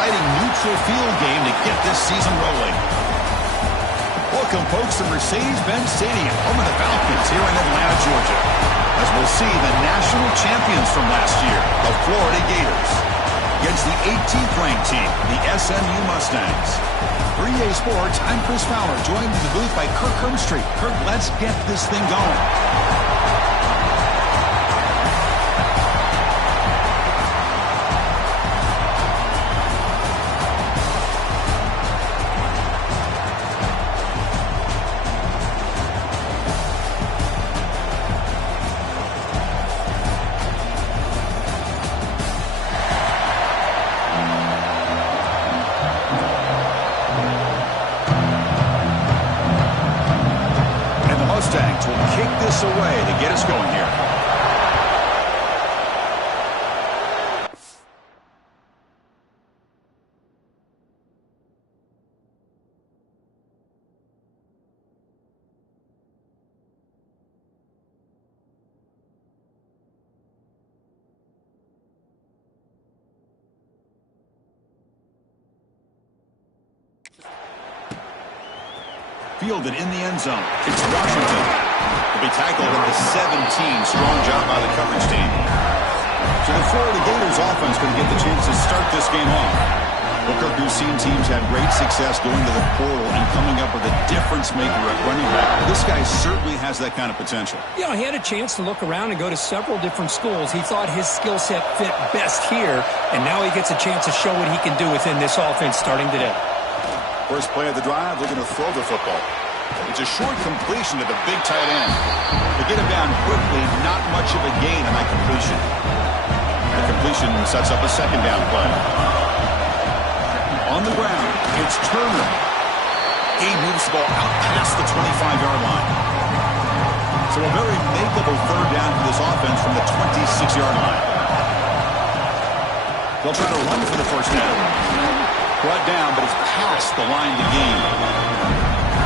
exciting neutral field game to get this season rolling. Welcome, folks, to Mercedes-Benz Stadium, home of the Falcons here in Atlanta, Georgia, as we'll see the national champions from last year, the Florida Gators, against the 18th ranked team, the SMU Mustangs. For EA Sports, I'm Chris Fowler, joined in the booth by Kirk Hermstreet. Kirk, let's get this thing going. Mustangs will kick this away to get us going here. Fielded in the end zone. It's Washington. Will be tackled at the 17. Strong job by the coverage team. So the Florida Gators offense going to get the chance to start this game off. Well, Kirk, we've seen teams have great success going to the portal and coming up with a difference maker at running back. This guy certainly has that kind of potential. Yeah, he had a chance to look around and go to several different schools. He thought his skill set fit best here, and now he gets a chance to show what he can do within this offense starting today. First play of the drive, looking to throw the football. It's a short completion to the big tight end. To get him down quickly, not much of a gain on that completion. The completion sets up a second down play. On the ground, it's Turner. He moves the ball out past the 25-yard line. So a very makeable third down for this offense from the 26-yard line. They'll try to run for the first down. Brought down, but it's past the line to gain.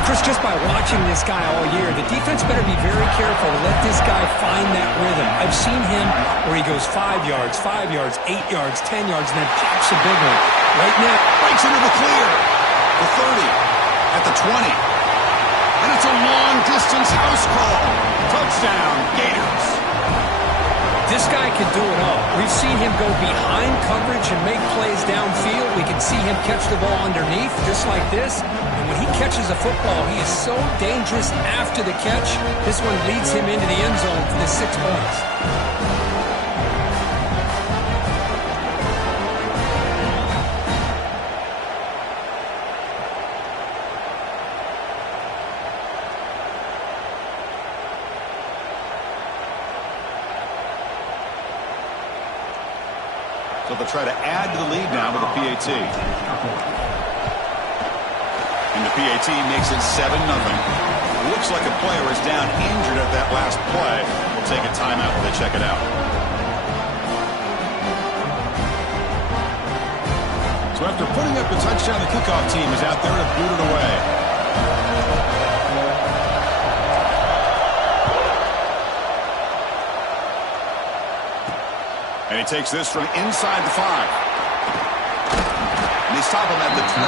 Chris, just by watching this guy all year, the defense better be very careful to let this guy find that rhythm. I've seen him where he goes 5 yards, 8 yards, 10 yards, and then pops a big one. Right now, breaks into the clear. The 30, at the 20. And it's a long-distance house call. Touchdown, Gators. This guy can do it all. We've seen him go behind coverage and make plays downfield. We can see him catch the ball underneath, just like this. And when he catches a football, he is so dangerous after the catch. This one leads him into the end zone for the 6 points. So they'll try to add to the lead now with the PAT. And the PAT makes it 7-0. Looks like a player is down injured at that last play. We'll take a timeout while they check it out. So after putting up the touchdown, the kickoff team is out there to boot it away. And he takes this from inside the 5. And they stop him at the 23.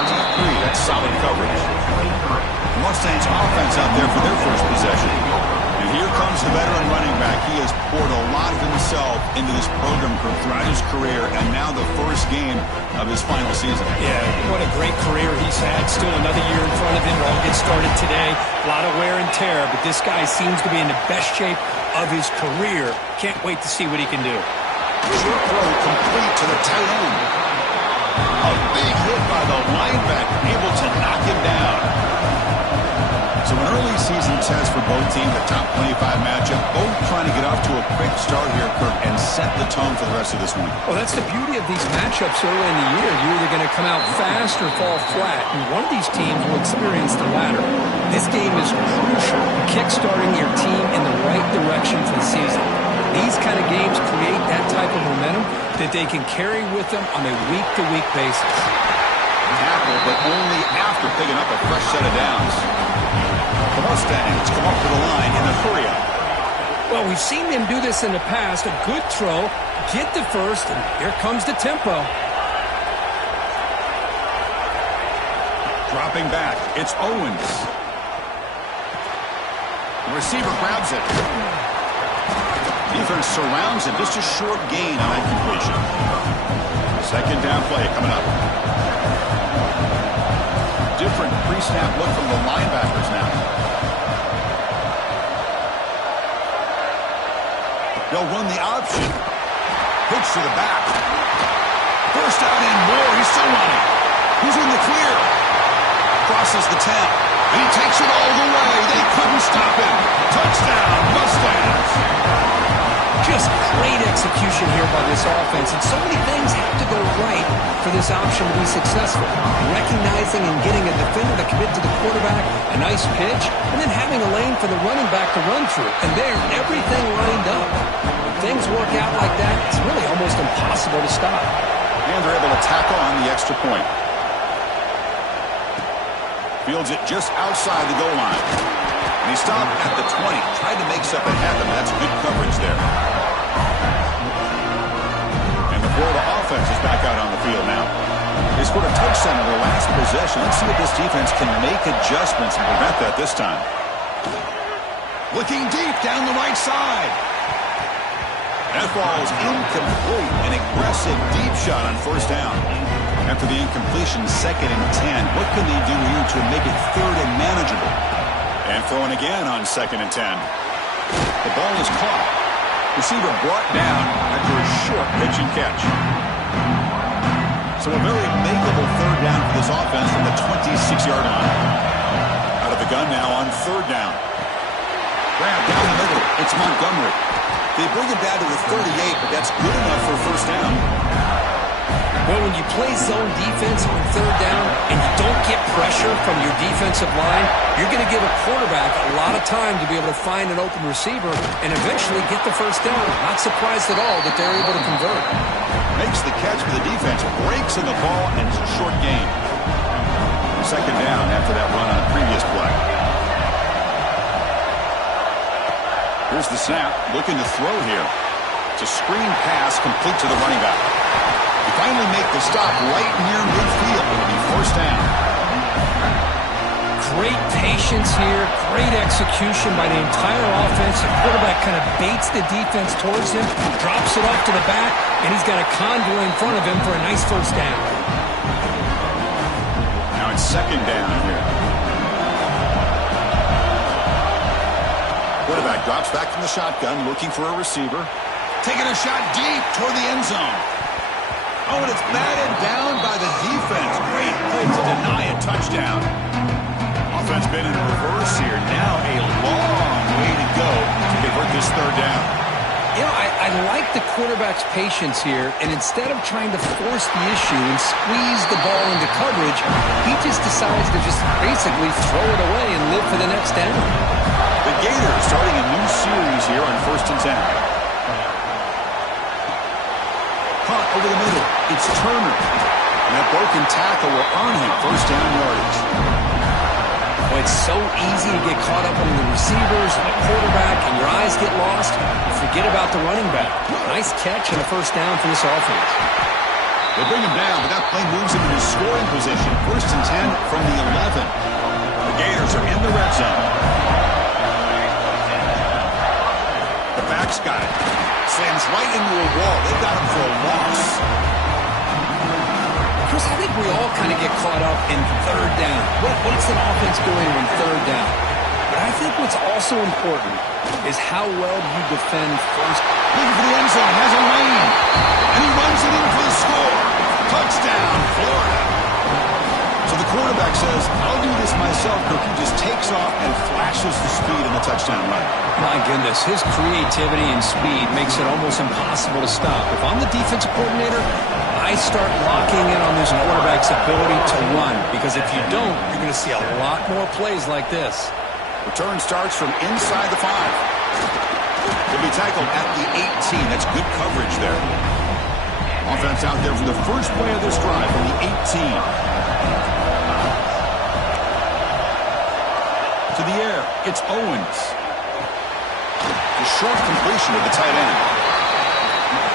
That's solid coverage. The Mustangs offense out there for their first possession. And here comes the veteran running back. He has poured a lot of himself into this program throughout his career, and now the first game of his final season. Yeah, what a great career he's had. Still another year in front of him. We'll all get started today. A lot of wear and tear, but this guy seems to be in the best shape of his career. Can't wait to see what he can do. Short throw complete to the tight end. A big hit by the linebacker, able to knock him down. So an early season test for both teams, a top 25 matchup. Both trying to get off to a quick start here, Kirk, and set the tone for the rest of this one. Well, that's the beauty of these matchups early in the year. You're either going to come out fast or fall flat, and one of these teams will experience the latter. This game is crucial, kick-starting your team in the right direction for the season. These kind of games create that type of momentum that they can carry with them on a week-to-week basis. Tackle, but only after picking up a fresh set of downs. The Mustangs come up to the line in a hurry-up. Well, we've seen them do this in the past. A good throw, get the first, and here comes the tempo. Dropping back, it's Owens. The receiver grabs it. Defense surrounds it. Just a short gain on that completion. Second down play coming up. Different pre-snap look from the linebackers now. They'll run the option. Pitch to the back. First out and more. He's still running. Who's in the clear? Crosses the 10. He takes it all the way. They couldn't stop him. Touchdown, Mustangs. Just great execution here by this offense, and so many things have to go right for this option to be successful. Recognizing and getting a defender to commit to the quarterback, a nice pitch, and then having a lane for the running back to run through. And there, everything lined up. When things work out like that, it's really almost impossible to stop. And they're able to tackle on the extra point. Fields it just outside the goal line. And he stopped at the 20. Tried to make something happen. That's good coverage there. And the Florida offense is back out on the field now. They scored a touchdown in their last possession. Let's see if this defense can make adjustments and prevent that this time. Looking deep down the right side. That ball is incomplete. An aggressive deep shot on first down. After the incompletion, 2nd and 10. What can they do here to make it 3rd and manageable? And throwing again on 2nd and 10. The ball is caught. Receiver brought down after a short pitch and catch. So a very makeable 3rd down for this offense from the 26-yard line. Out of the gun now on 3rd down. Grab down the middle. It's Montgomery. They bring him down to the 38, but that's good enough for a first down. Well, when you play zone defense on 3rd down and you don't get pressure from your defensive line, you're going to give a quarterback a lot of time to be able to find an open receiver and eventually get the first down. Not surprised at all that they're able to convert. Makes the catch for the defense, breaks in the ball, and it's a short gain. 2nd down after that run on the previous play. Here's the snap, looking to throw here. It's a screen pass complete to the running back. They finally make the stop right near midfield. It'll be first down. Great patience here, great execution by the entire offense. The quarterback kind of baits the defense towards him, drops it off to the back, and he's got a convoy in front of him for a nice first down. Now it's 2nd down here. Quarterback drops back from the shotgun, looking for a receiver. Taking a shot deep toward the end zone. Oh, and it's batted down by the defense. Great play to deny a touchdown. Offense been in reverse here. Now a long way to go to convert this 3rd down. You know, I like the quarterback's patience here, and instead of trying to force the issue and squeeze the ball into coverage, he just decides to just basically throw it away and live for the next down. The Gators starting a new series here on 1st and 10. Caught over the middle. It's Turner. And that broken tackle will earn him first down yardage. Well, it's so easy to get caught up on the receivers and the quarterback, and your eyes get lost. You forget about the running back. Nice catch and a first down for this offense. They bring him down, but that play moves him into scoring position. 1st and 10 from the 11. The Gators are in the red zone. The back's got it. Slams right into a wall. They've got him for a loss. Chris, I think we all kind of get caught up in 3rd down. What's an offense doing on 3rd down? But I think what's also important is how well you defend first. Looking for the end zone, has a lane. And he runs it in for the score. Touchdown, Florida. So the quarterback says, I'll do this myself. Cookie just takes off and flashes the speed in the touchdown run. My goodness, his creativity and speed makes it almost impossible to stop. If I'm the defensive coordinator, I start locking in on this quarterback's ability to run, because if you don't, you're going to see a lot more plays like this. Return starts from inside the 5. He'll be tackled at the 18. That's good coverage there. Offense out there for the first play of this drive from the 18. To the air, it's Owens. The short completion of the tight end.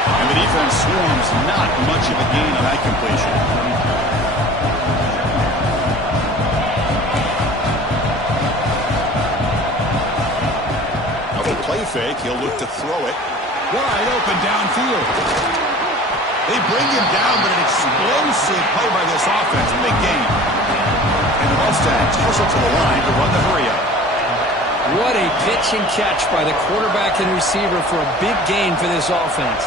And the defense swarms not much of a gain on that completion. fake. He'll look to throw it. Wide open downfield. They bring him down, but an explosive play by this offense. Big game. And the Mustangs hustle to the line to run the hurry-up. What a pitch and catch by the quarterback and receiver for a big gain for this offense.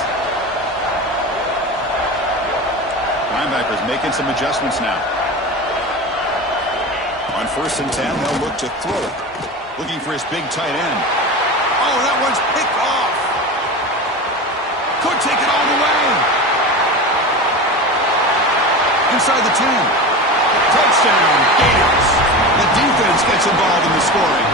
Linebackers making some adjustments now. On 1st and 10, they'll look to throw it. Looking for his big tight end. Oh, that one's picked off. Could take it all the way. Inside the 10. Touchdown, Gators. The defense gets involved in the scoring.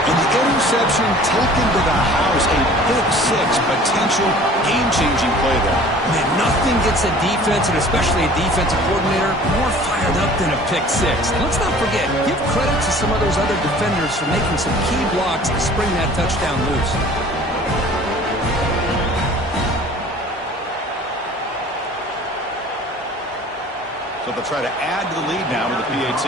And the interception taken to the house, a pick-6 potential game-changing play there. Man, nothing gets a defense, and especially a defensive coordinator, more fired up than a pick-6. And let's not forget, give credit to some of those other defenders for making some key blocks to spring that touchdown loose. So they'll try to add to the lead now with the PAT.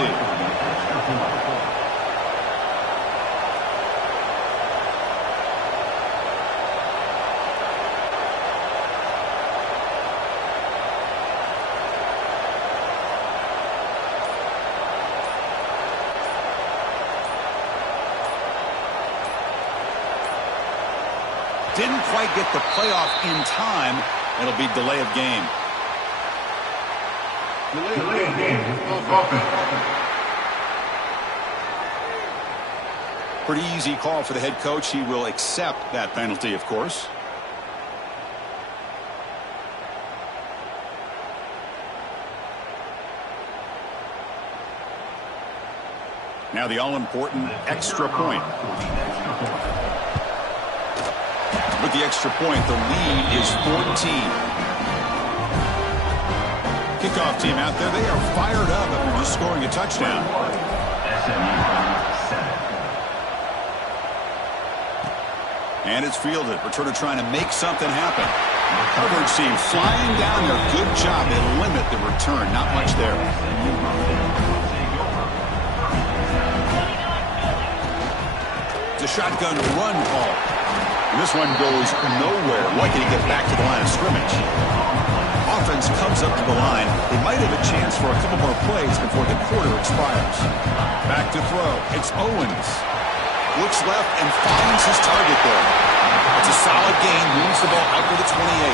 Didn't quite get the playoff in time. It'll be delay of game. Delay of game. Pretty easy call for the head coach. He will accept that penalty, of course. Now the all-important extra point. With the extra point, the lead is 14. Kickoff team out there, they are fired up after just scoring a touchdown. And it's fielded. Returner trying to make something happen. Coverage team flying down there. Good job. They limit the return. Not much there. It's a shotgun run call. And this one goes nowhere. Lucky to get back to the line of scrimmage. Offense comes up to the line. They might have a chance for a couple more plays before the quarter expires. Back to throw. It's Owens. Looks left and finds his target there. It's a solid gain. Moves the ball out to the 28.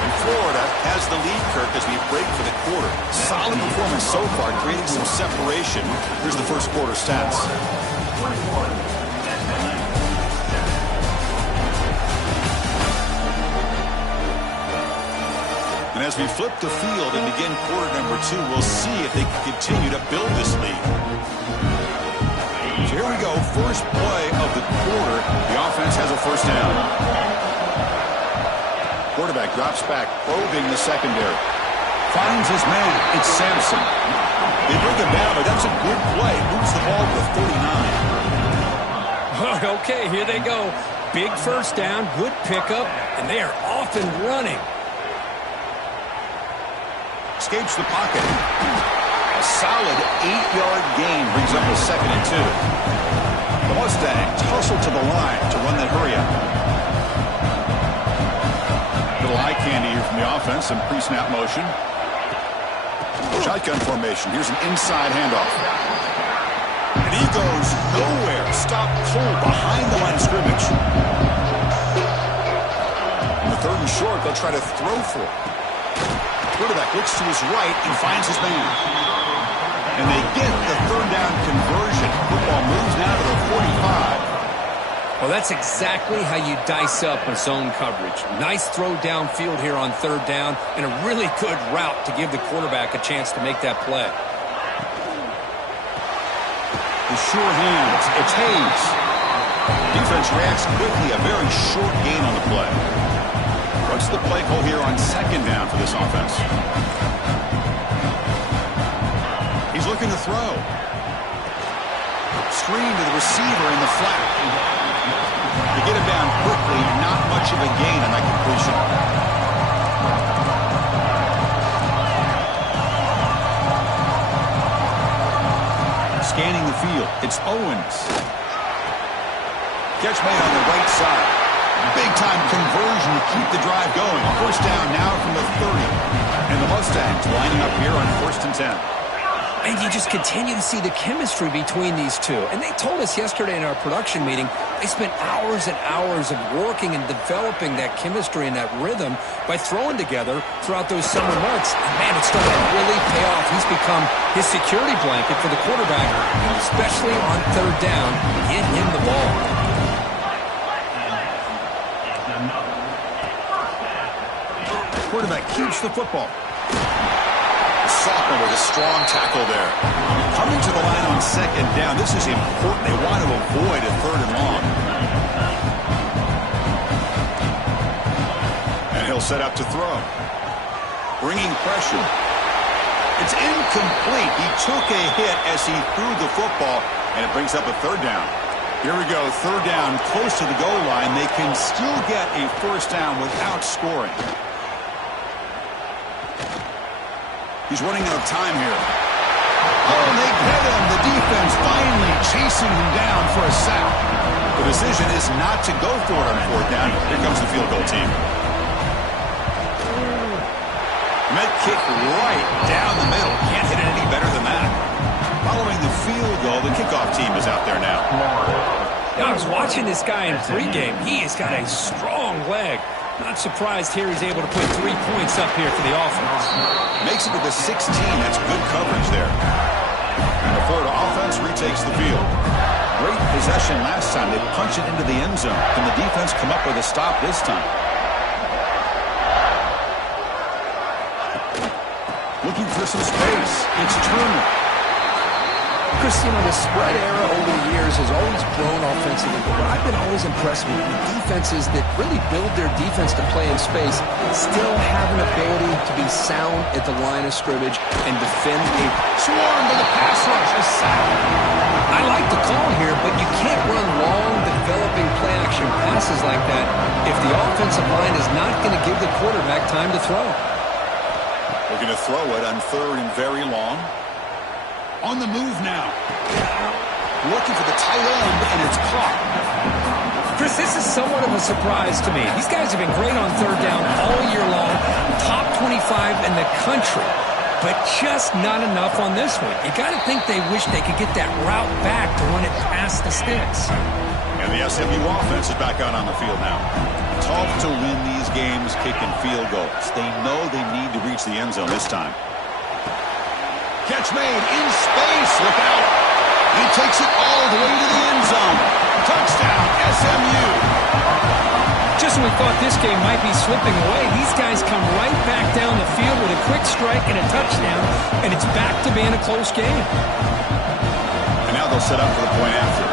And Florida has the lead, Kirk, as we break for the quarter. Solid performance so far, creating some separation. Here's the first quarter stats. And as we flip the field and begin quarter number 2, we'll see if they can continue to build this lead. So here we go, first play of the quarter. The offense has a first down. Quarterback drops back, probing the secondary. Finds his man. It's Sampson. They bring him down, but that's a good play. Moves the ball to the 49. Okay, here they go. Big first down, good pickup, and they are off and running. Escapes the pocket. A solid 8-yard gain brings up a 2nd and 2. The Mustangs hustle to the line to run that hurry-up. Little eye candy here from the offense, some pre-snap motion. Shotgun formation. Here's an inside handoff. And he goes nowhere. Stop cold behind the line of scrimmage. On the 3rd and short, they'll try to throw for it. Quarterback looks to his right and finds his man. And they get the 3rd down conversion. Football moves now to the 45. Well, that's exactly how you dice up a zone coverage. Nice throw downfield here on 3rd down, and a really good route to give the quarterback a chance to make that play. The sure hands. It's Hayes. Defense reacts quickly. A very short gain on the play. What's the play call here on 2nd down for this offense? He's looking to throw. Screen to the receiver in the flat. To get him down quickly, not much of a gain on that completion. Scanning the field. It's Owens. Catch made on the right side. Big-time conversion to keep the drive going. First down now from the 30. And the Mustangs lining up here on 1st and 10. And you just continue to see the chemistry between these two. And they told us yesterday in our production meeting, they spent hours and hours of working and developing that chemistry and that rhythm by throwing together throughout those summer months. And man, it's starting to really pay off. He's become his security blanket for the quarterback, especially on 3rd down. Get him the ball. Quarterback keeps the football. Sophomore with a strong tackle there. Coming to the line on 2nd down. This is important. They want to avoid a 3rd and long. And he'll set up to throw. Bringing pressure. It's incomplete. He took a hit as he threw the football, and it brings up a 3rd down. Here we go, 3rd down, close to the goal line. They can still get a 1st down without scoring. He's running out of time here. Oh, and they get him. The defense finally chasing him down for a sack. The decision is not to go for it on 4th down. Here comes the field goal team. Met kick right down the middle. Can't hit it any better than that. Following the field goal, the kickoff team is out there now. I was watching this guy in pregame. He has got a strong leg. Not surprised here he's able to put 3 points up here for the offense. Makes it to the 16. That's good coverage there. And the Florida offense retakes the field. Great possession last time. They punch it into the end zone. Can the defense come up with a stop this time? Looking for some space. It's Turner. Chris, you know, the spread era over the years has always grown offensively, but I've been always impressed with defenses that really build their defense to play in space, still have an ability to be sound at the line of scrimmage and defend a swarm to the pass rush. A sack. I like the call here, but you can't run long, developing play-action passes like that if the offensive line is not going to give the quarterback time to throw. We're going to throw it on 3rd and very long. On the move now. Looking for the tight end, and it's caught. Chris, this is somewhat of a surprise to me. These guys have been great on 3rd down all year long. Top 25 in the country. But just not enough on this one. You got to think they wish they could get that route back to run it past the sticks. And the SMU offense is back out on the field now. Tough to win these games kicking field goals. They know they need to reach the end zone this time. Catch made in space. Look out. He takes it all the way to the end zone. Touchdown, SMU. Just when we thought this game might be slipping away, these guys come right back down the field with a quick strike and a touchdown, and it's back to being a close game. And now they'll set up for the point after.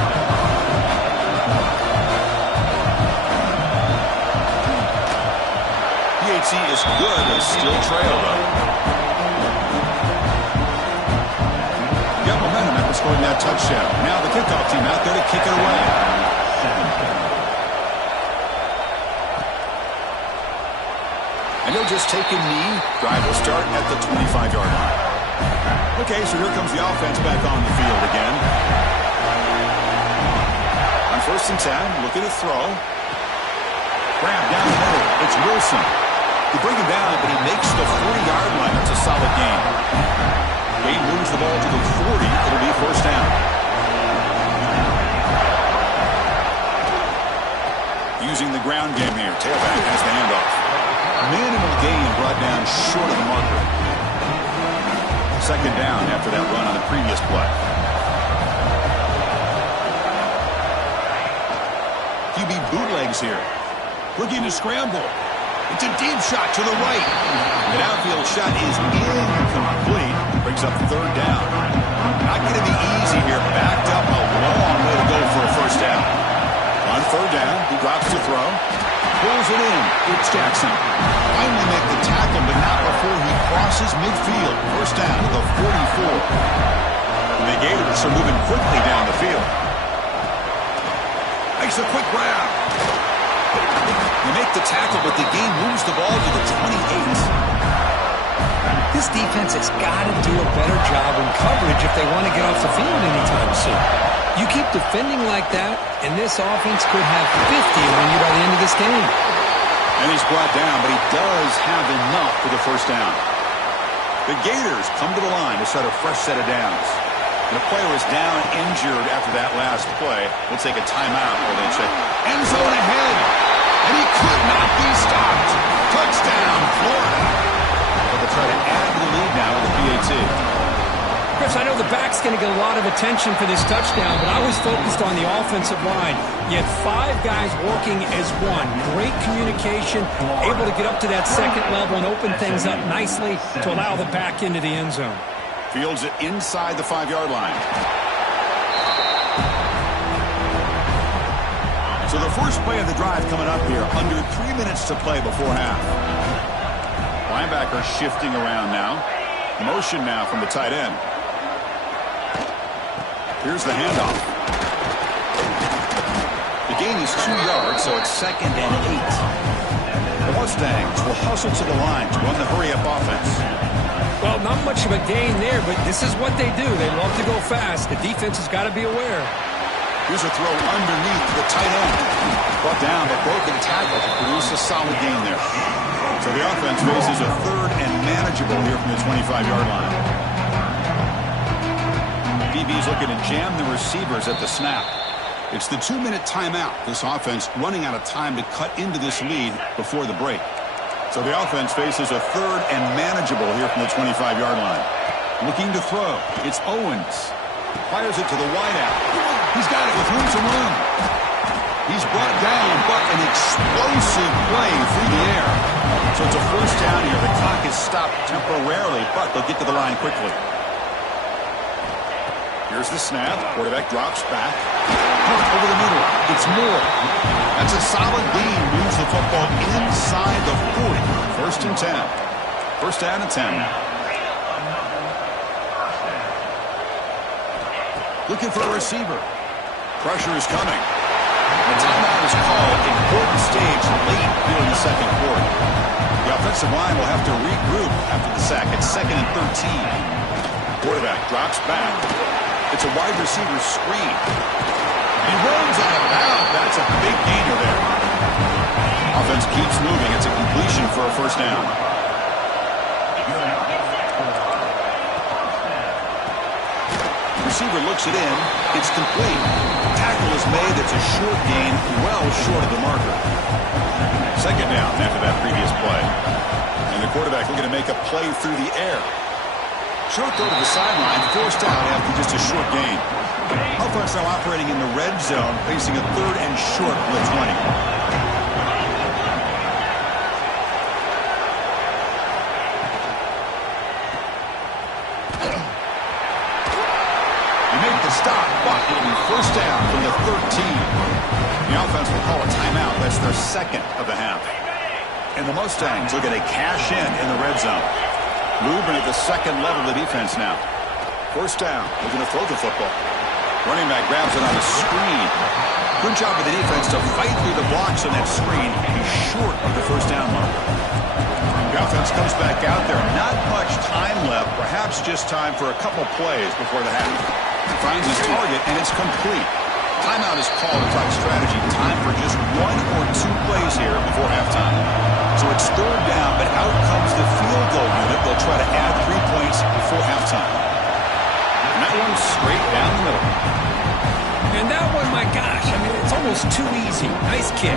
PHC is good, but still trail, though. Scoring that touchdown. Now the kickoff team out there to kick it away. And they'll just take a knee. Drive will start at the 25-yard line. Okay, so here comes the offense back on the field again. On 1st and 10, looking to throw. Grab down the middle. It's Wilson. They bring him down, but he makes the 40-yard line. It's a solid gain. He moves the ball to the 40. It'll be 1st down. Using the ground game here. Tailback has the handoff. Minimal gain brought down short of the marker. 2nd down after that run on the previous play. QB bootlegs here. Looking to scramble. It's a deep shot to the right. The downfield shot is incomplete. Brings up 3rd down. Not going to be easy here. Backed up a long way to go for a 1st down. On 3rd down, he drops to throw. Pulls it in. It's Jackson. Finally make the tackle, but not before he crosses midfield. 1st down to the 44. And the Gators are moving quickly down the field. Makes a quick grab. They make the tackle, but the game moves the ball to the 28. This defense has got to do a better job in coverage if they want to get off the field anytime soon. You keep defending like that, and this offense could have 50 on you by the end of this game. And he's brought down, but he does have enough for the first down. The Gators come to the line to start a fresh set of downs. The player is down injured after that last play. We'll take a timeout while they check. End zone ahead. And he could not be stopped. Touchdown, Florida. But they'll try to add to the lead now with the PAT. Chris, I know the back's going to get a lot of attention for this touchdown, but I was focused on the offensive line. You had 5 guys working as one. Great communication, able to get up to that second level and open things up nicely to allow the back into the end zone. Fields it inside the 5-yard line. So the first play of the drive coming up here, under 3 minutes to play before half. Linebacker shifting around now. Motion now from the tight end. Here's the handoff. The gain is 2 yards, so it's 2nd and 8. The Mustangs will hustle to the line to run the hurry-up offense. Well, not much of a gain there, but this is what they do. They love to go fast. The defense has got to be aware. Here's a throw underneath to the tight end. Brought down, but broken tackle to produce a solid gain there. So the offense faces a 3rd and manageable here from the 25-yard line. DB's looking to jam the receivers at the snap. It's the 2-minute timeout. This offense running out of time to cut into this lead before the break. So the offense faces a 3rd and manageable here from the 25-yard line. Looking to throw. It's Owens. Fires it to the wideout. He's got it with room to run. He's brought down, but an explosive play through the air. So it's a first down here. The clock is stopped temporarily, but they'll get to the line quickly. Here's the snap. Quarterback drops back. Over the middle. It's Moore. That's a solid gain. Moves the football inside the 40. 1st and 10. First down and 10. Looking for a receiver. Pressure is coming. The timeout is called. Important stage late here in the second quarter. The offensive line will have to regroup after the sack. It's 2nd and 13. Quarterback drops back. It's a wide receiver screen. He runs out of bounds. That's a big gainer there. Offense keeps moving. It's a completion for a first down. Receiver looks it in. It's complete. Tackle is made. It's a short gain, well short of the marker. 2nd down after that previous play. And the quarterback looking to make a play through the air. Short throw to the sideline, forced out after just a short gain. Offense now operating in the red zone, facing a 3rd and short with 20. They make the stop, but it'll be first down from the 13. The offense will call a timeout. That's their 2nd of the half. And the Mustangs looking to cash in the red zone. Movement at the 2nd level of the defense now. First down. Looking to throw the football. Running back grabs it on a screen. Good job of the defense to fight through the blocks on that screen. He's short of the first down mark. The offense comes back out there. Not much time left. Perhaps just time for a couple plays before the half. Finds his target, and it's complete. Timeout is called to talk strategy. Time for just 1 or 2 plays here before halftime. So it's 3rd down, but out comes the field goal unit. They'll try to add 3 points before halftime. And that one's straight down the middle. And that one, my gosh, I mean, it's almost too easy. Nice kick.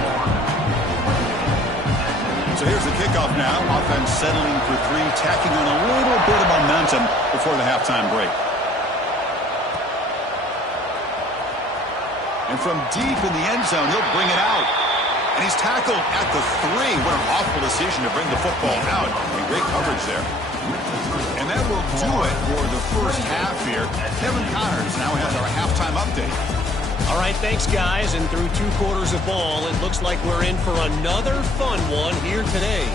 So here's the kickoff now. Offense settling for 3, tacking on a little bit of momentum before the halftime break. And from deep in the end zone, he'll bring it out. And he's tackled at the 3. What an awful decision to bring the football out. And great coverage there. And that will do it for the first half here. Kevin Connors now has our halftime update. All right, thanks, guys. And through 2 quarters of ball, it looks like we're in for another fun one here today.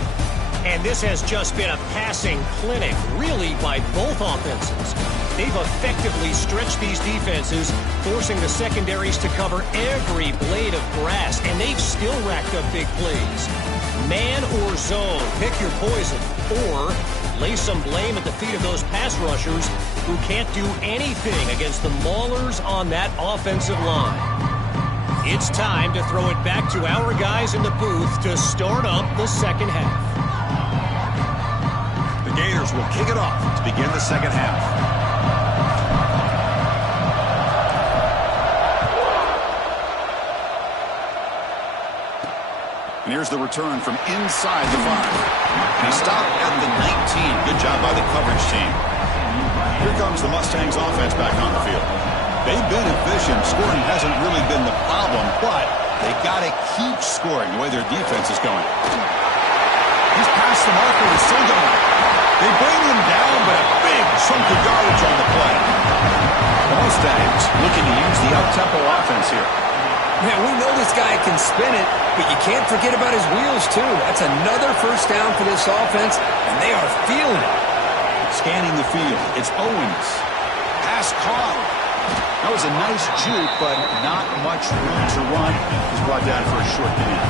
And this has just been a passing clinic, really, by both offenses. They've effectively stretched these defenses, forcing the secondaries to cover every blade of grass, and they've still racked up big plays. Man or zone, pick your poison, or lay some blame at the feet of those pass rushers who can't do anything against the maulers on that offensive line. It's time to throw it back to our guys in the booth to start up the second half. The Gators will kick it off to begin the second half. And here's the return from inside the 5. And he stopped at the 19. Good job by the coverage team. Here comes the Mustangs offense back on the field. They've been efficient. Scoring hasn't really been the problem, but they got to keep scoring the way their defense is going. He's past the marker. He's still going. They bring him down, but a big chunk of yardage on the play. The Mustangs looking to use the up-tempo offense here. Man, we know this guy can spin it, but you can't forget about his wheels, too. That's another first down for this offense, and they are feeling it. Scanning the field, it's Owens. Pass caught. That was a nice juke, but not much room to run. He's brought down for a short gain.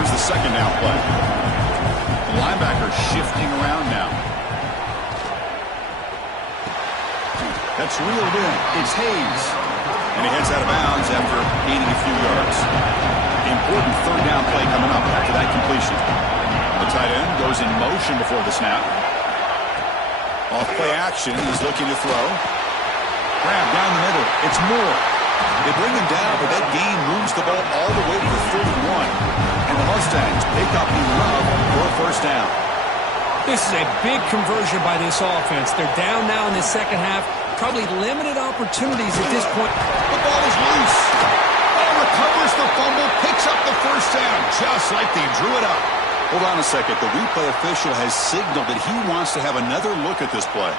Here's the second down play. The linebacker shifting around now. That's reeled in. It's Hayes. And he heads out of bounds after gaining a few yards. Important third down play coming up after that completion. The tight end goes in motion before the snap. Off play action, he's looking to throw. Grab down the middle. It's Moore. They bring him down, but that gain moves the ball all the way to the 31. And the Mustangs pick up 11 for a first down. This is a big conversion by this offense. They're down now in the second half. Probably limited opportunities at this point. The ball is loose. Ball recovers the fumble, picks up the first down, just like they drew it up. Hold on a second. The replay official has signaled that he wants to have another look at this play.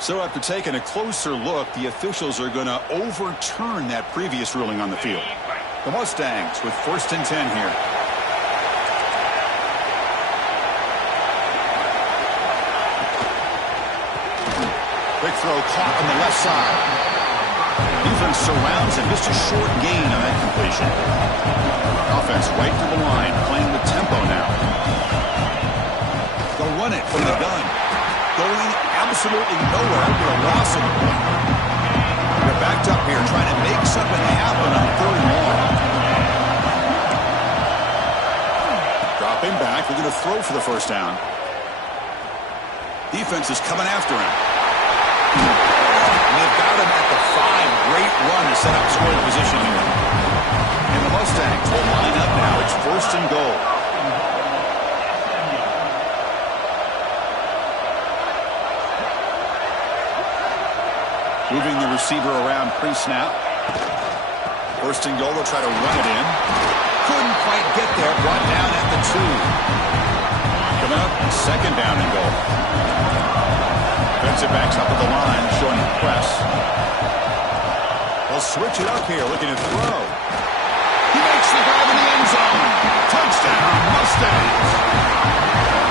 So after taking a closer look, the officials are going to overturn that previous ruling on the field. The Mustangs with 1st and 10 here. Quick throw caught on the left side. Defense surrounds him. Just a short gain on that completion. Offense right to the line, playing with tempo now. They'll run it from the gun. Going absolutely nowhere after a loss of the play. They're backed up here trying to make something happen on 3rd and long. Dropping back, looking to throw for the first down. Defense is coming after him. And they've got him at the 5. Great run to set up scoring position here. And the Mustangs will line up now. It's 1st and goal. Moving the receiver around pre-snap. 1st and goal, they'll try to run it in. Couldn't quite get there, brought down at the 2. Coming up, 2nd down and goal. Defensive backs up at the line, showing press. They'll switch it up here, looking to throw. He makes the grab in the end zone. Touchdown, Mustangs.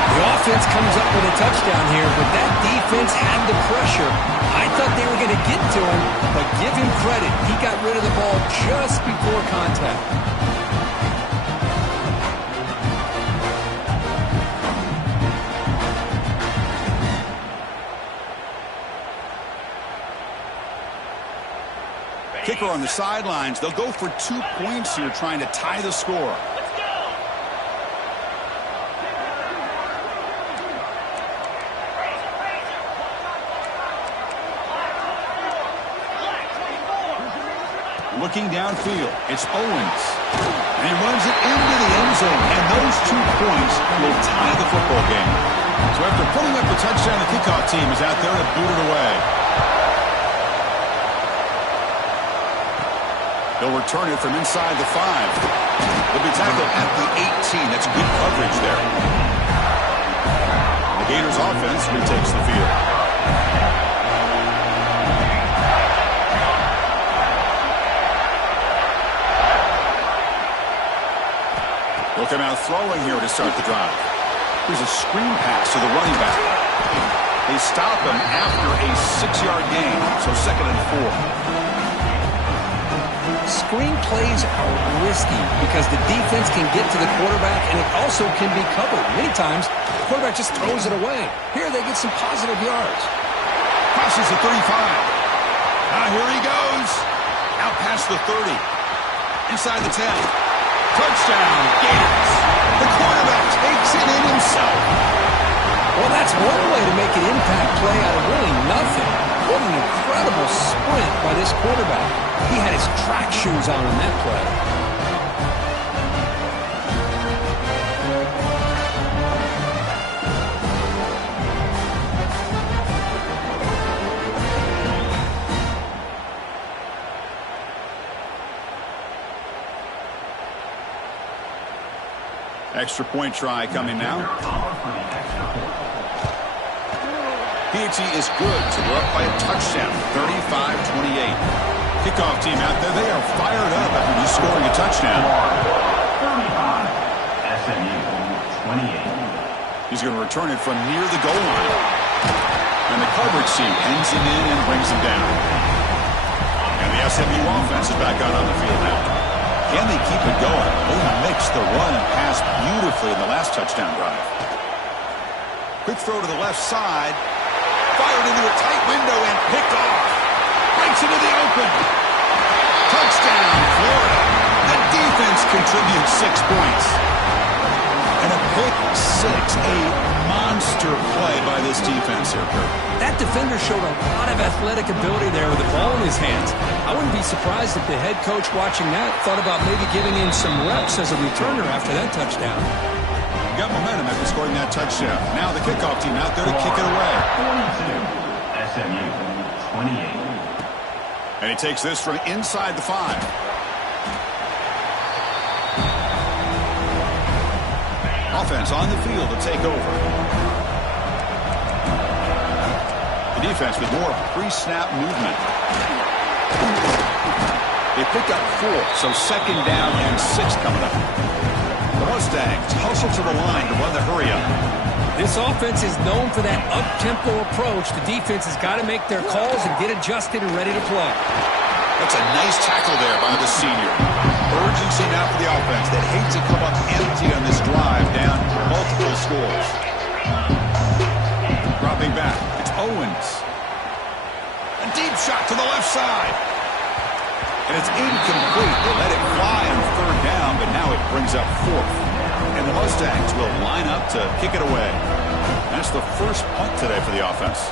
The offense comes up with a touchdown here, but that defense had the pressure. I thought they were going to get to him, but give him credit. He got rid of the ball just before contact. Kicker on the sidelines. They'll go for 2 points here, trying to tie the score. Looking downfield, it's Owens. And he runs it into the end zone. And those 2 points will tie the football game. So after pulling up the touchdown, the kickoff team is out there to boot it away. They'll return it from inside the 5. They'll be tackled at the 18. That's good coverage there. The Gators offense retakes the field. Will come out throwing here to start the drive. Here's a screen pass to the running back. They stop him after a 6-yard gain, so 2nd and 4. Screen plays are risky because the defense can get to the quarterback, and it also can be covered. Many times, the quarterback just throws it away. Here they get some positive yards. Crosses the 35. Here he goes. Out past the 30. Inside the 10. Touchdown, Gators. The quarterback takes it in himself. Well, that's one way to make an impact play out of really nothing. What an incredible sprint by this quarterback. He had his track shoes on that play. Extra point try coming now. PAT is good, so they're up by a touchdown, 35-28. Kickoff team out there, they are fired up after just scoring a touchdown. 35, SMU, 28. He's going to return it from near the goal line. And the coverage team pins him in and brings him down. And the SMU offense is back out on the field now. Can they keep it going? They mixed the run and pass beautifully in the last touchdown drive. Quick throw to the left side. Fired into a tight window and picked off. Breaks into the open. Touchdown, Florida. The defense contributes 6 points. And a pick six, a monster play by this defense here, Kurt. That defender showed a lot of athletic ability there with the ball in his hands. I wouldn't be surprised if the head coach watching that thought about maybe giving in some reps as a returner after that touchdown. Got momentum after scoring that touchdown. Now the kickoff team out there to kick it away. 42, SMU, 28. And he takes this from inside the 5. Offense on the field to take over. The defense with more pre-snap movement. They pick up 4, so 2nd down and 6 coming up. The Mustangs hustle to the line to run the hurry-up. This offense is known for that up-tempo approach. The defense has got to make their calls and get adjusted and ready to play. That's a nice tackle there by the senior. Urgency now for the offense that hates to come up empty on this drive, down multiple scores. Dropping back, it's Owens. A deep shot to the left side. And it's incomplete. They let it fly on 3rd down, but now it brings up 4th. And the Mustangs will line up to kick it away. That's the first punt today for the offense.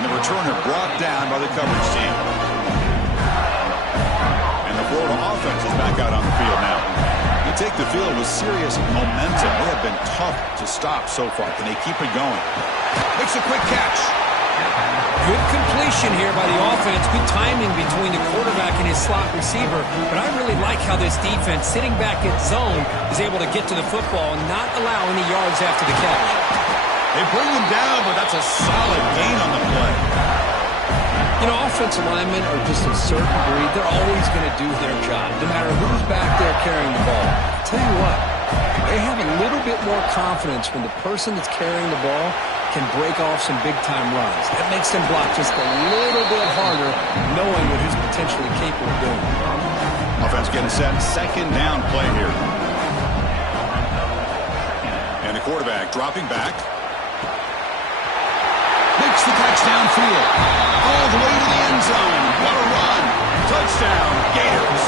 And the returner brought down by the coverage team. And the Florida offense is back out on the field now. They take the field with serious momentum. They have been tough to stop so far. Can they keep it going? Makes a quick catch. Good completion here by the offense. Good timing between the quarterback and his slot receiver. But I really like how this defense, sitting back in zone, is able to get to the football and not allow any yards after the catch. They bring him down, but that's a solid gain on the play. You know, offensive linemen are just a certain breed. They're always going to do their job, no matter who's back there carrying the ball. I'll tell you what, they have a little bit more confidence when the person that's carrying the ball can break off some big-time runs. That makes them block just a little bit harder, knowing what he's potentially capable of doing. Offense getting set. 2nd down play here. And the quarterback dropping back. Makes the catch downfield. All the way to the end zone. What a run. Touchdown, Gators.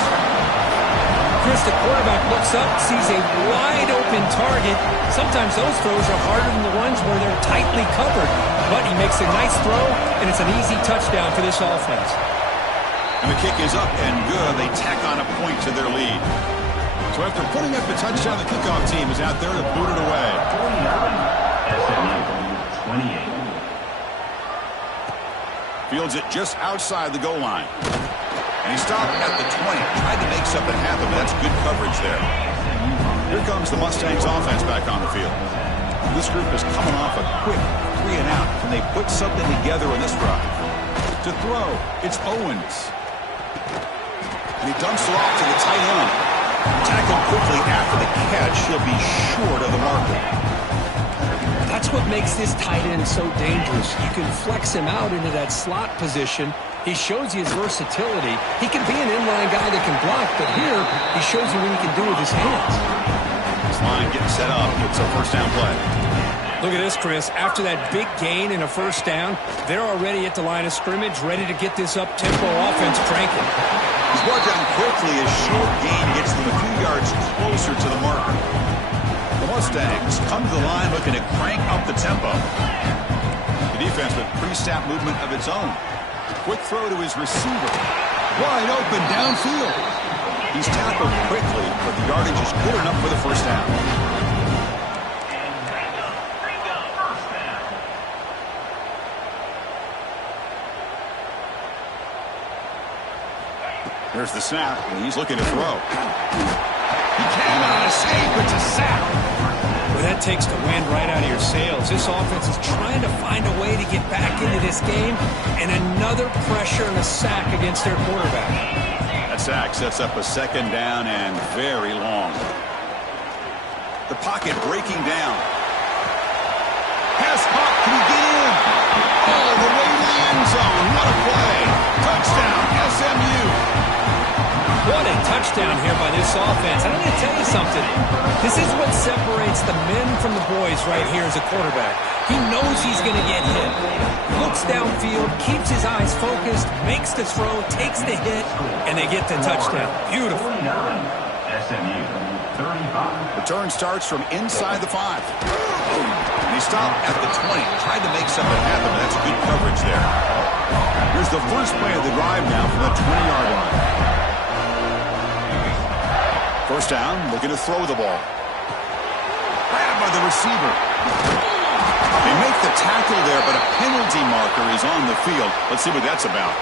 Chris, the quarterback looks up, sees a wide-open target. Sometimes those throws are harder than the ones where they're tightly covered. But he makes a nice throw, and it's an easy touchdown for this offense. And the kick is up and good. They tack on a point to their lead. So after putting up the touchdown, the kickoff team is out there to boot it away. 49, SMU, 28. Fields it just outside the goal line. And he stopped at the 20. Tried to make something happen, but that's good coverage there. Here comes the Mustangs offense back on the field. This group is coming off a quick 3 and out. Can they put something together in this drive? To throw, it's Owens. And he dumps it off to the tight end. Tackled quickly after the catch. He'll be short of the marker. That's what makes this tight end so dangerous. You can flex him out into that slot position. He shows you his versatility. He can be an inline guy that can block, but here he shows you what he can do with his hands. This line getting set up. It's a first down play. Look at this, Chris. After that big gain and a first down, they're already at the line of scrimmage, ready to get this up-tempo offense cranking. He's brought down quickly. His short gain gets them a few yards closer to the marker. The Mustangs come to the line looking to crank up the tempo. The defense with pre-snap movement of its own. Quick throw to his receiver. Wide open downfield. He's tackled quickly, but the yardage is good enough for the first down. There's the snap, and he's looking to throw. He cannot escape. It's a sack. Well, that takes the wind right out of your sails. This offense is trying to find a way to get back into this game, and another pressure and a sack against their quarterback. That sack sets up a second down and very long. The pocket breaking down. Pass caught. Can he get in? All the way to the end zone. What a play. Touchdown, SMU. What a touchdown here by this offense. And I'm going to tell you something. This is what separates the men from the boys right here as a quarterback. He knows he's going to get hit. Looks downfield, keeps his eyes focused, makes the throw, takes the hit, and they get the touchdown. Beautiful. SMU 35. Return starts from inside the 5. And he stopped at the 20. Tried to make something happen, but that's good coverage there. Here's the first play of the drive now from the 20-yard line. First down, looking to throw the ball. Grabbed by the receiver. They make the tackle there, but a penalty marker is on the field. Let's see what that's about.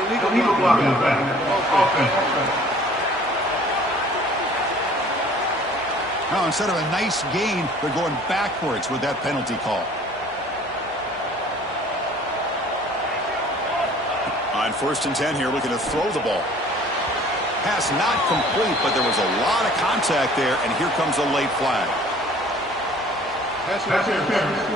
Illegal blocking back. Now, instead of a nice gain, they're going backwards with that penalty call. On 1st and 10 here, looking to throw the ball. Pass not complete, but there was a lot of contact there, and here comes a late flag. Pass interference.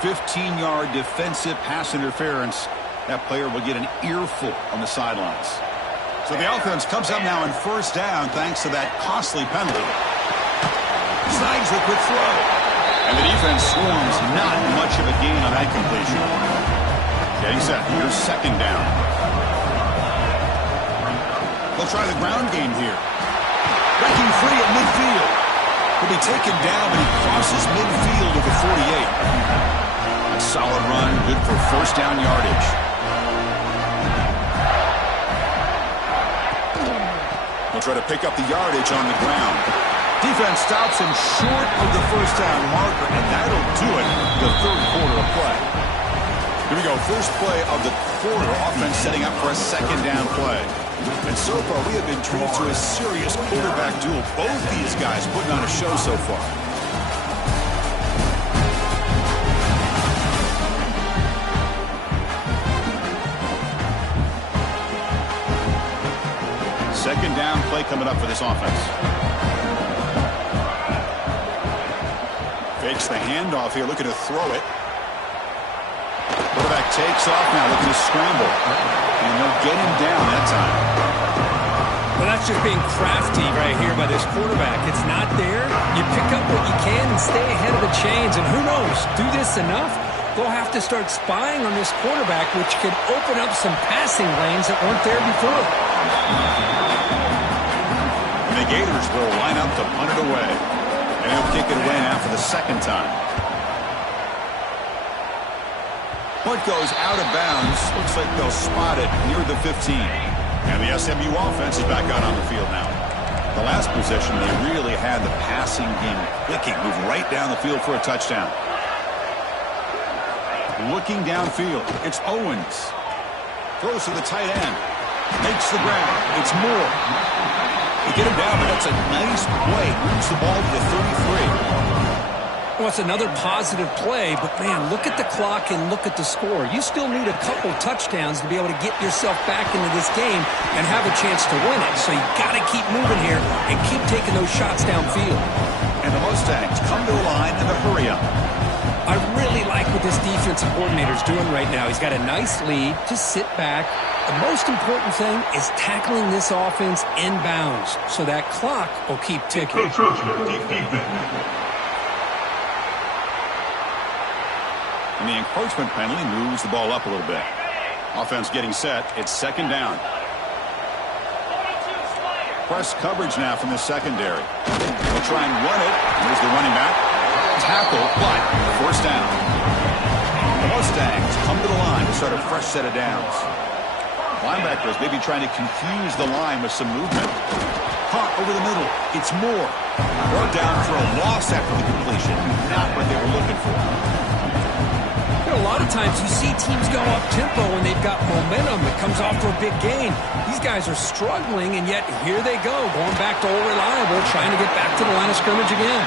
15-yard defensive pass interference. That player will get an earful on the sidelines. So the offense comes up now in 1st down thanks to that costly penalty. Snags a quick throw. And the defense swarms not much of a gain on that completion. Getting set. Here's 2nd down. They'll try the ground game here. Breaking free at midfield. He'll be taken down, but he crosses midfield to the 48. A solid run, good for 1st down yardage. They'll try to pick up the yardage on the ground. Defense stops him short of the 1st down marker, and that'll do it for the 3rd quarter of play. Here we go, first play of the quarter. Offense setting up for a 2nd down play. And so far, we have been treated to a serious quarterback duel. Both these guys putting on a show so far. Second down play coming up for this offense. Fakes the handoff here, looking to throw it. Quarterback takes off now, looking to scramble. And they'll get him down that time. Well, that's just being crafty right here by this quarterback. It's not there. You pick up what you can and stay ahead of the chains. And who knows, do this enough, they'll have to start spying on this quarterback, which could open up some passing lanes that weren't there before. And the Gators will line up to punt it away. And they'll kick it away now for the 2nd time. Punt goes out of bounds. Looks like they'll spot it near the 15. And the SMU offense is back out on the field now. The last possession, they really had the passing game clicking. Move right down the field for a touchdown. Looking downfield, it's Owens. Throws to the tight end. Makes the grab. It's Moore. They get him down, but that's a nice play. Moves the ball to the 33. Well, it's another positive play, but, man, look at the clock and look at the score. You still need a couple touchdowns to be able to get yourself back into this game and have a chance to win it. So you got to keep moving here and keep taking those shots downfield. And the Mustangs come to a line in a hurry up. I really like what this defensive coordinator is doing right now. He's got a nice lead. Just sit back. The most important thing is tackling this offense inbounds so that clock will keep ticking. And the encroachment penalty moves the ball up a little bit. Offense getting set. It's second down. Press coverage now from the secondary. They'll try and run it. There's the running back. Tackle, but first down. The Mustangs come to the line to start a fresh set of downs. Linebackers maybe trying to confuse the line with some movement. Caught over the middle. It's Moore. Brought down for a loss after the completion. Not what they were looking for. A lot of times you see teams go up-tempo when they've got momentum that comes off for a big gain. These guys are struggling, and yet here they go, going back to old reliable, trying to get back to the line of scrimmage again.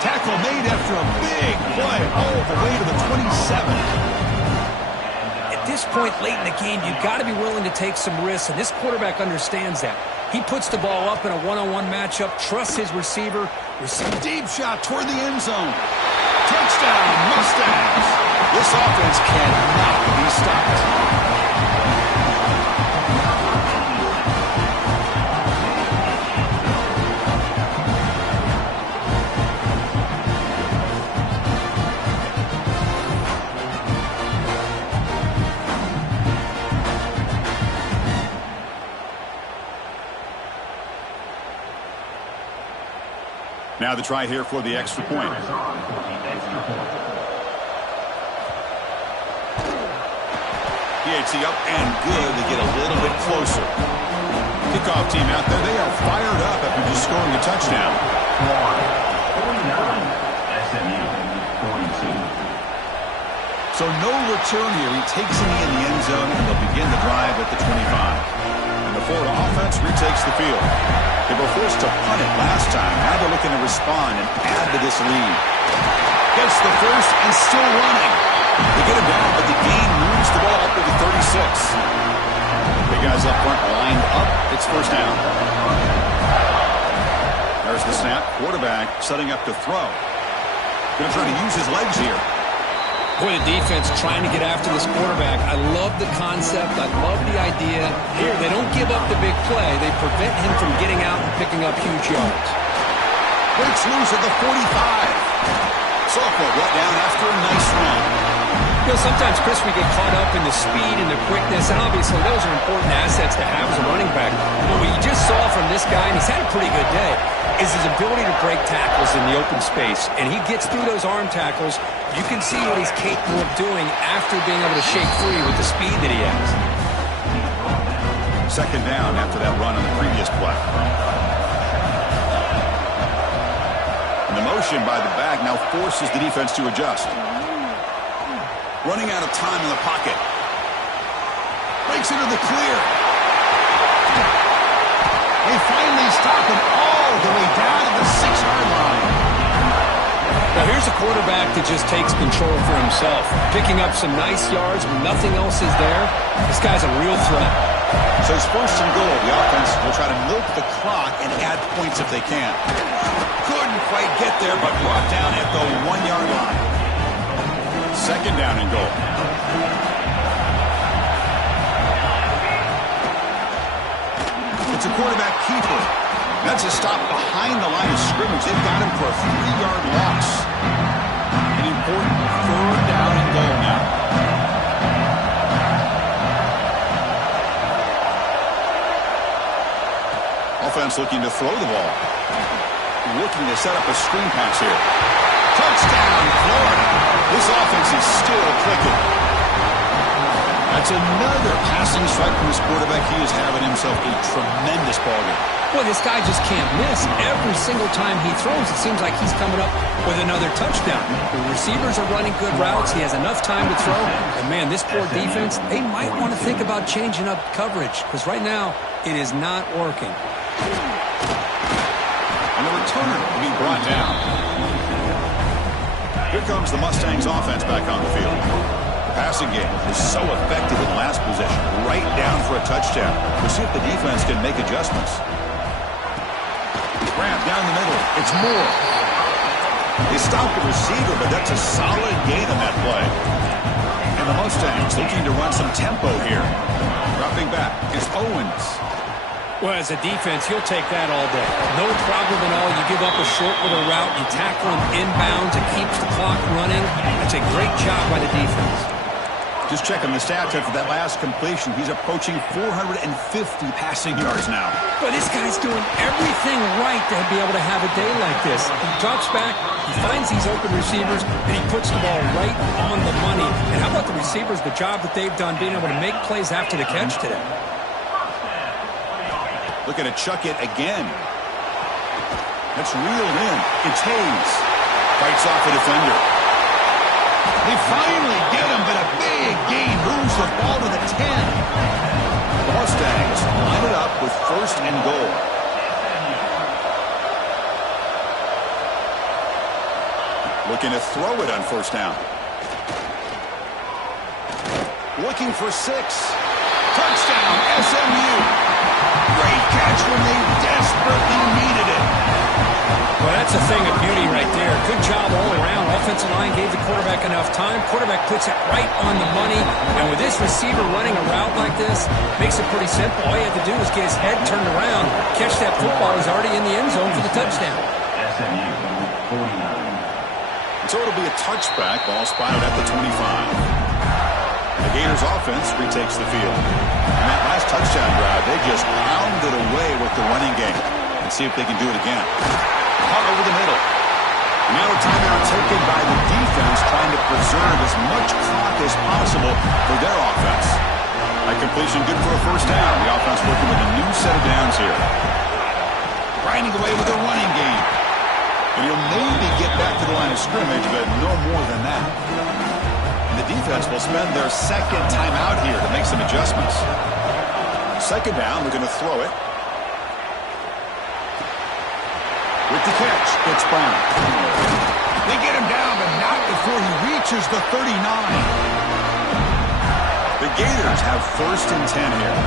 Tackle made after a big play all the way to the 27. At this point late in the game, you've got to be willing to take some risks, and this quarterback understands that. He puts the ball up in a one-on-one matchup, trusts his receiver. Deep shot toward the end zone. Touchdown, Mustangs. This offense cannot be stopped. Now the try here for the extra point. PHC up and good to get a little bit closer. Kickoff team out there, they are fired up after just scoring a touchdown. 49, SMU, 42. So no return here. He takes it in the end zone, and they'll begin the drive at the 25. And the Florida offense retakes the field. They were forced to punt it last time. Now they're looking to respond and add to this lead. Gets the first and still running. They get it down, but the gain moves the ball up to the 36. Big guys up front lined up. It's first down. There's the snap. Quarterback setting up to throw. Going to try to use his legs here. Boy, the defense trying to get after this quarterback. I love the concept. I love the idea. Here, they don't give up the big play. They prevent him from getting out and picking up huge yards. Breaks loose at the 45. Sophomore brought down after a nice run. You know, sometimes, Chris, we get caught up in the speed and the quickness, and obviously those are important assets to have as a running back. But what you just saw from this guy, and he's had a pretty good day, is his ability to break tackles in the open space. And he gets through those arm tackles. You can see what he's capable of doing after being able to shake free with the speed that he has. Second down after that run on the previous play. And the motion by the back now forces the defense to adjust. Running out of time in the pocket. Breaks into the clear. They finally stop him all the way down to the 6-yard line. Now here's a quarterback that just takes control for himself. Picking up some nice yards when nothing else is there. This guy's a real threat. So it's first and goal. The offense will try to milk the clock and add points if they can. Couldn't quite get there, but brought down at the 1-yard line. Second down and goal. It's a quarterback keeper. That's a stop behind the line of scrimmage. They've got him for a 3-yard loss. An important third down and goal now. Offense looking to throw the ball. Looking to set up a screen pass here. Touchdown, Florida. This offense is still clicking. That's another passing strike from his quarterback. He is having himself a tremendous ballgame. Well, this guy just can't miss. Every single time he throws, it seems like he's coming up with another touchdown. The receivers are running good routes. He has enough time to throw. And, man, this poor defense, they might want to think about changing up coverage because right now it is not working. And the returner will be brought down. Here comes the Mustangs offense back on the field. The passing game is so effective in the last possession, right down for a touchdown. We'll see if the defense can make adjustments. Grab down the middle. It's Moore. They stopped the receiver, but that's a solid gain on that play. And the Mustangs looking to run some tempo here. Dropping back is Owens. Well, as a defense, you'll take that all day. No problem at all. You give up a short little route. You tackle him inbounds. It keeps the clock running. That's a great job by the defense. Just checking the stats after that last completion. He's approaching 450 passing yards now. But this guy's doing everything right to be able to have a day like this. He drops back, he finds these open receivers, and he puts the ball right on the money. And how about the receivers, the job that they've done being able to make plays after the catch today? Looking to chuck it again. That's reeled in. It's Hayes. Fights off a defender. They finally get him, but a big gain moves the ball to the 10. The Mustangs line it up with 1st and goal. Looking to throw it on 1st down. Looking for 6. Touchdown, SMU. Great catch when they desperately needed it. Well, that's a thing of beauty right there. Good job all around. Offensive line gave the quarterback enough time. Quarterback puts it right on the money. And with this receiver running a route like this, makes it pretty simple. All you have to do is get his head turned around, catch that football. He's already in the end zone for the touchdown. SMU 49. So it'll be a touchback. Ball spotted at the 25. The Gators offense retakes the field. And that last touchdown drive, they just pounded away with the running game. Let's see if they can do it again. Caught over the middle. Now a timeout taken by the defense, trying to preserve as much clock as possible for their offense. That completion good for a 1st down. The offense working with a new set of downs here. Grinding away with a running game. And he'll maybe get back to the line of scrimmage, but no more than that. And the defense will spend their 2nd timeout here to make some adjustments. 2nd down, they're going to throw it. With the catch, it's Brown. They get him down, but not before he reaches the 39. The Gators have 1st and 10 here.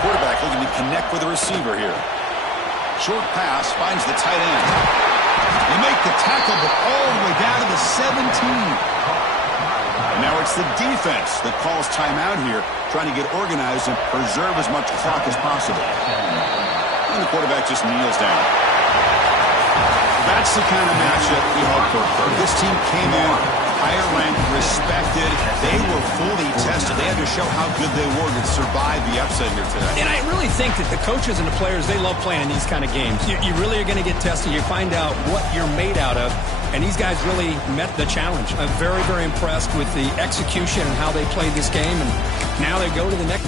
Quarterback looking to connect with the receiver here. Short pass finds the tight end. They make the tackle, but all the way down to the 17. And now it's the defense that calls timeout here, trying to get organized and preserve as much clock as possible. And the quarterback just kneels down. That's the kind of matchup we hope for. This team came in higher ranked, respected. They were fully tested. They had to show how good they were to survive the upset here today. And I really think that the coaches and the players, they love playing in these kind of games. You really are going to get tested. You find out what you're made out of. And these guys really met the challenge. I'm very, very impressed with the execution and how they played this game. And now they go to the next.